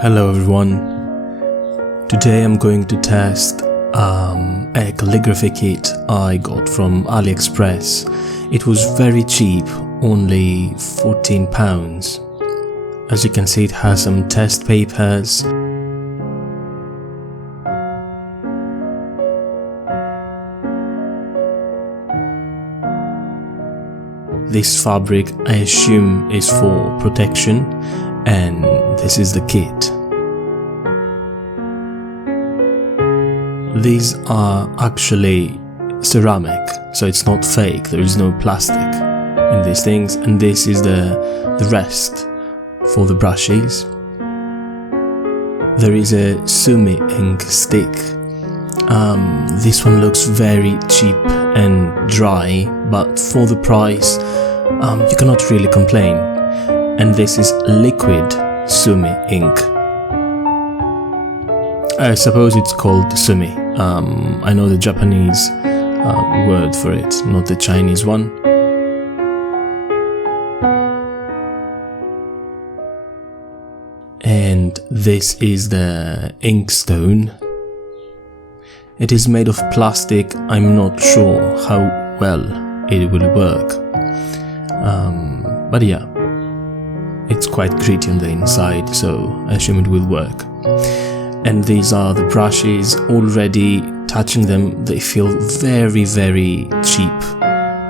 Hello everyone, today I'm going to test a calligraphy kit I got from AliExpress. It was very cheap, only £14. As you can see, it has some test papers. This fabric I assume is for protection, and this is the kit. These are actually ceramic, so it's not fake, there is no plastic in these things, and this is the rest for the brushes. There is a Sumi Ink stick. This one looks very cheap and dry, but for the price you cannot really complain. And this is liquid Sumi Ink. I suppose it's called Sumi. I know the Japanese word for it, not the Chinese one. And this is the inkstone. It is made of plastic. I'm not sure how well it will work. But yeah, it's quite gritty on the inside, so I assume it will work. And these are the brushes. Already touching them, they feel very, very cheap.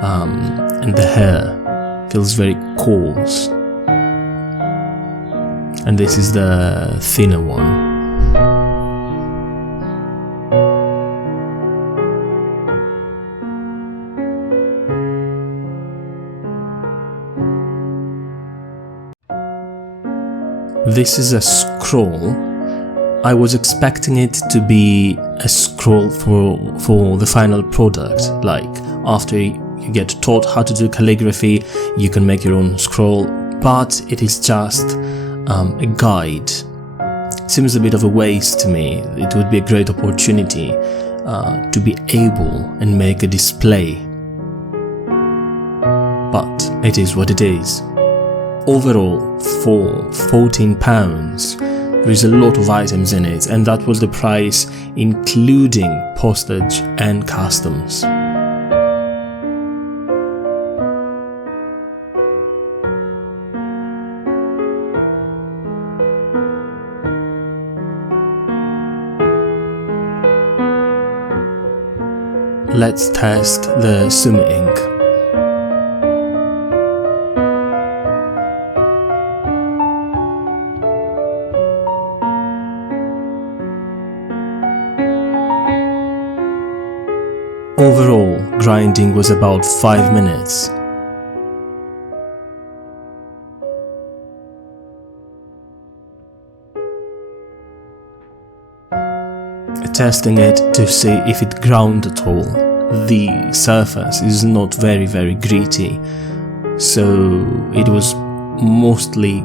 And the hair feels very coarse. And this is the thinner one. This is a scroll. I was expecting it to be a scroll for the final product, like after you get taught how to do calligraphy, you can make your own scroll, but it is just a guide. It seems a bit of a waste to me. It would be a great opportunity to be able and make a display, but it is what it is. Overall, for £14, there is a lot of items in it, and that was the price including postage and customs. Let's test the Sumi Ink. Overall, grinding was about 5 minutes. Testing it to see if it ground at all. The surface is not very gritty, so it was mostly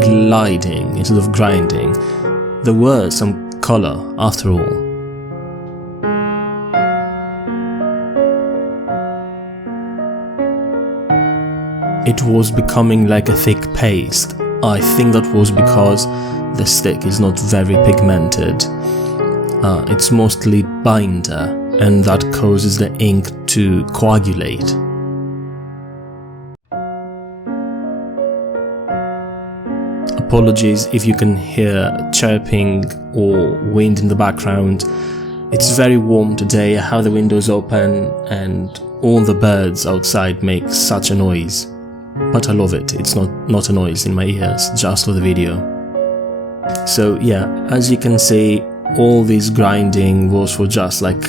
gliding instead of grinding. There was some color after all. It was becoming like a thick paste. I think that was because the stick is not very pigmented. It's mostly binder, and that causes the ink to coagulate. Apologies if you can hear chirping or wind in the background. It's very warm today. I have the windows open and all the birds outside make such a noise. But I love it. It's not a noise in my ears, just for the video. So yeah, as you can see, all this grinding was for just like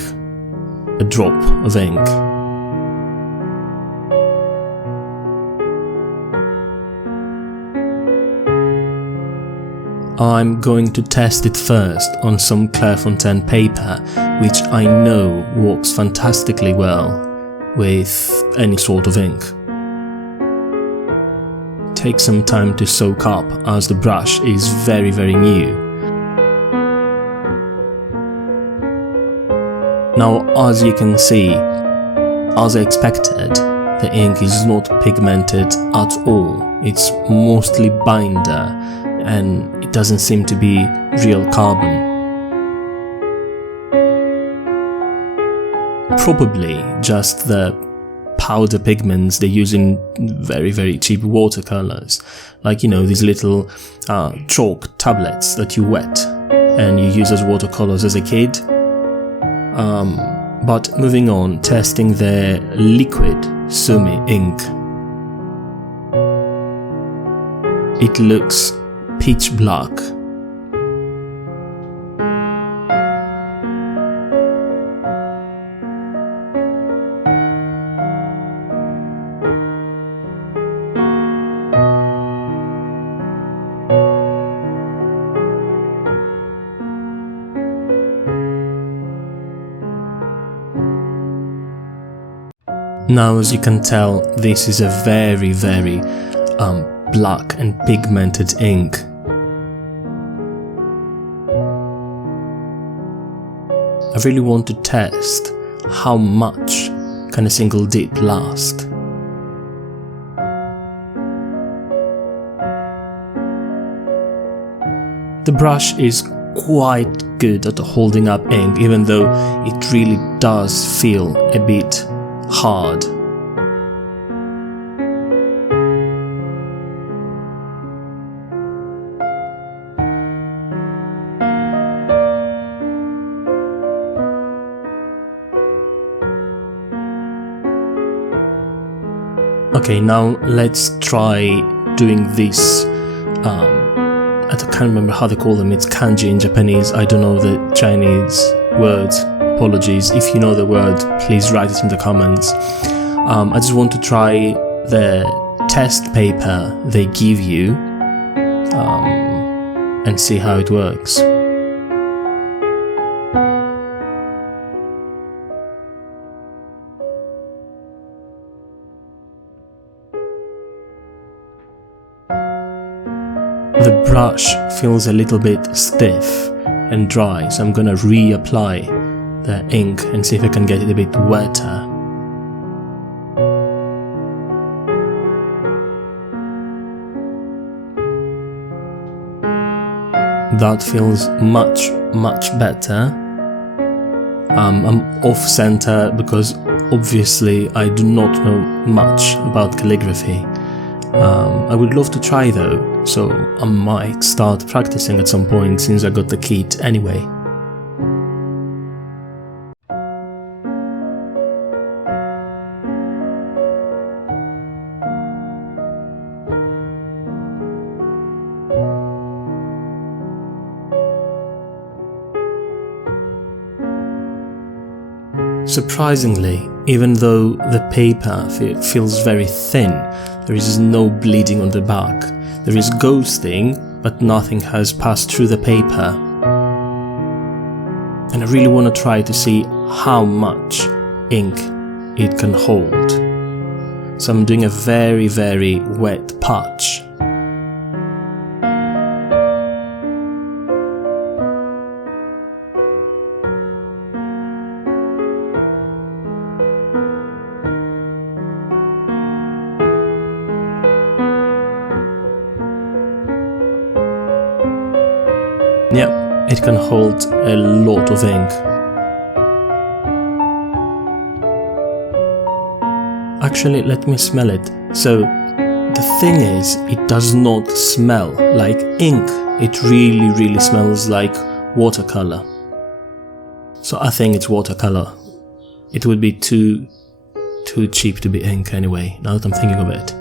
a drop of ink. I'm going to test it first on some Clairefontaine paper, which I know works fantastically well with any sort of ink. Take some time to soak up, as the brush is very new. Now, as you can see, as I expected, the ink is not pigmented at all. It's mostly binder and it doesn't seem to be real carbon. Probably just the powder pigments they use in very cheap watercolors, like, you know, these little chalk tablets that you wet and you use as watercolors as a kid. But moving on, testing the liquid Sumi ink. It looks pitch black. Now, as you can tell, this is a very black and pigmented ink. I really want to test how much can a single dip last. The brush is quite good at holding up ink, even though it really does feel a bit hard. Okay, now let's try doing this. I can't remember how they call them. It's kanji in Japanese. I don't know the Chinese words. Apologies. If you know the word, please write it in the comments. I just want to try the test paper they give you and see how it works. The brush feels a little bit stiff and dry, so I'm gonna reapply the ink and see if I can get it a bit wetter. That feels much better. I'm off center because obviously I do not know much about calligraphy. I would love to try though, so I might start practicing at some point since I got the kit anyway. Surprisingly, even though the paper feels very thin, there is no bleeding on the back. There is ghosting, but nothing has passed through the paper. And I really want to try to see how much ink it can hold. So I'm doing a very wet patch. Yep, it can hold a lot of ink. Actually, let me smell it. So, the thing is, it does not smell like ink. It really smells like watercolor. So I think it's watercolor. It would be too cheap to be ink anyway, now that I'm thinking of it.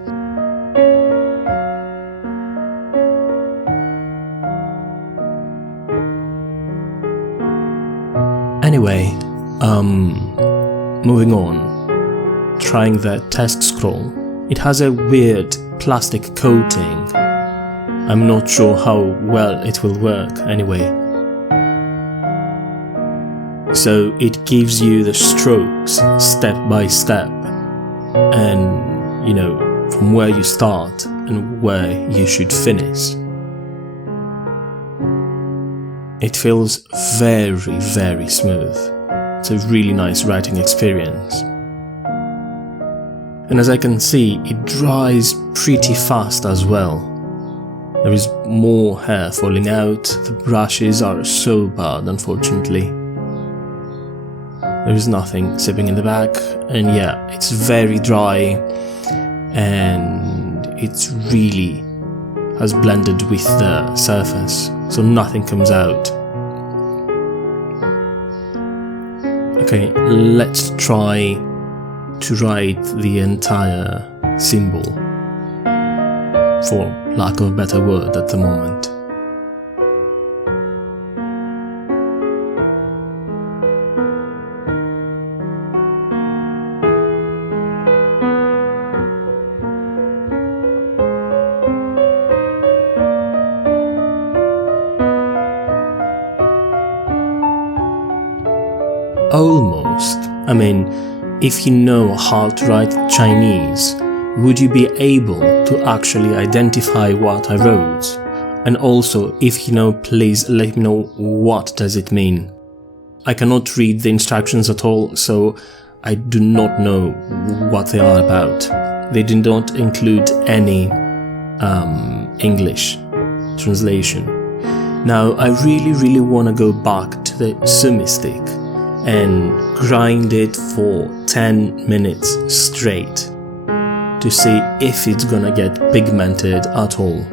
Anyway, moving on, trying the test scroll. It has a weird plastic coating. I'm not sure how well it will work anyway. So it gives you the strokes step by step and, you know, from where you start and where you should finish. It feels very smooth. It's a really nice writing experience. And as I can see, it dries pretty fast as well. There is more hair falling out. The brushes are so bad, unfortunately. There is nothing sipping in the back, and yeah, it's very dry, and it's really has blended with the surface, so nothing comes out. Okay, let's try to write the entire symbol, for lack of a better word at the moment. Almost. I mean, if you know how to write Chinese, would you be able to actually identify what I wrote? And also, if you know, please let me know what does it mean. I cannot read the instructions at all, so I do not know what they are about. They do not include any English translation. Now, I really want to go back to the Sumi stick and grind it for 10 minutes straight to see if it's gonna get pigmented at all.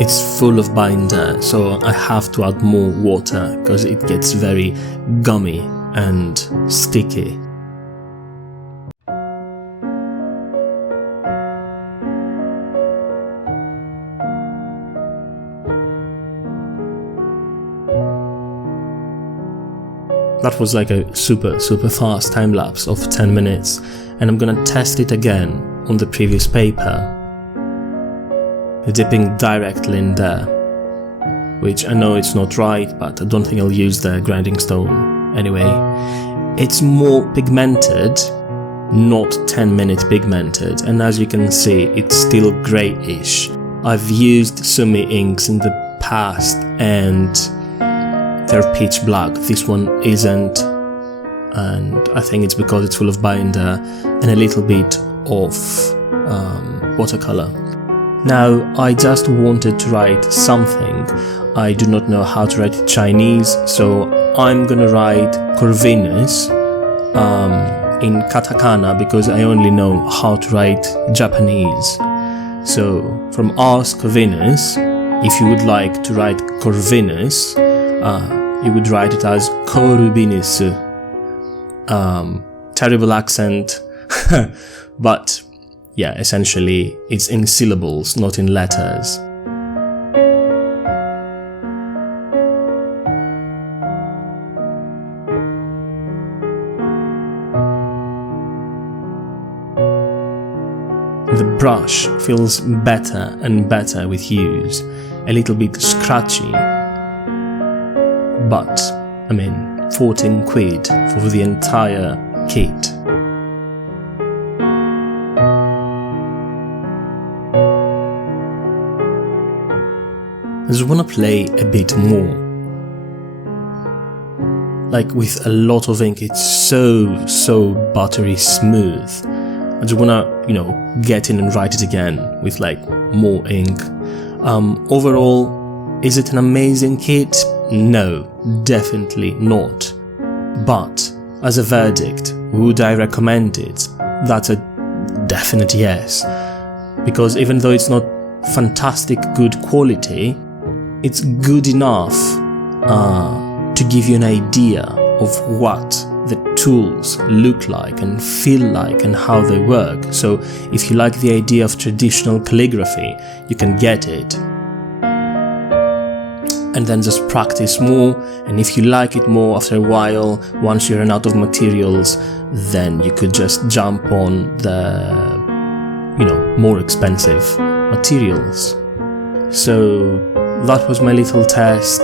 It's full of binder, so I have to add more water because it gets very gummy and sticky. That was like a super fast time lapse of 10 minutes, and I'm gonna test it again on the previous paper, dipping directly in there, which I know it's not right, but I don't think I'll use the grinding stone anyway. It's more pigmented, not 10-minute pigmented, and as you can see, it's still greyish. I've used Sumi inks in the past and they're pitch black. This one isn't, and I think it's because it's full of binder and a little bit of watercolor. Now, I just wanted to write something. I do not know how to write Chinese, so I'm gonna write Corvinus in katakana because I only know how to write Japanese. So from Ars Corvinus, if you would like to write Corvinus, you would write it as Corvinus. Terrible accent, but yeah, essentially it's in syllables, not in letters. The brush feels better and better with use, a little bit scratchy, but I mean 14 quid for the entire kit. I just want to play a bit more. Like with a lot of ink, it's so buttery smooth. I just want to, get in and write it again with like more ink. Overall, is it an amazing kit? No, definitely not. But as a verdict, would I recommend it? That's a definite yes. Because even though it's not fantastic good quality, it's good enough to give you an idea of what the tools look like and feel like and how they work. So if you like the idea of traditional calligraphy, you can get it. And then just practice more, and if you like it more after a while, once you run out of materials, then you could just jump on the, more expensive materials. So that was my little test.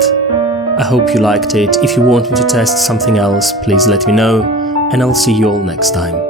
I hope you liked it. If you want me to test something else, please let me know, and I'll see you all next time.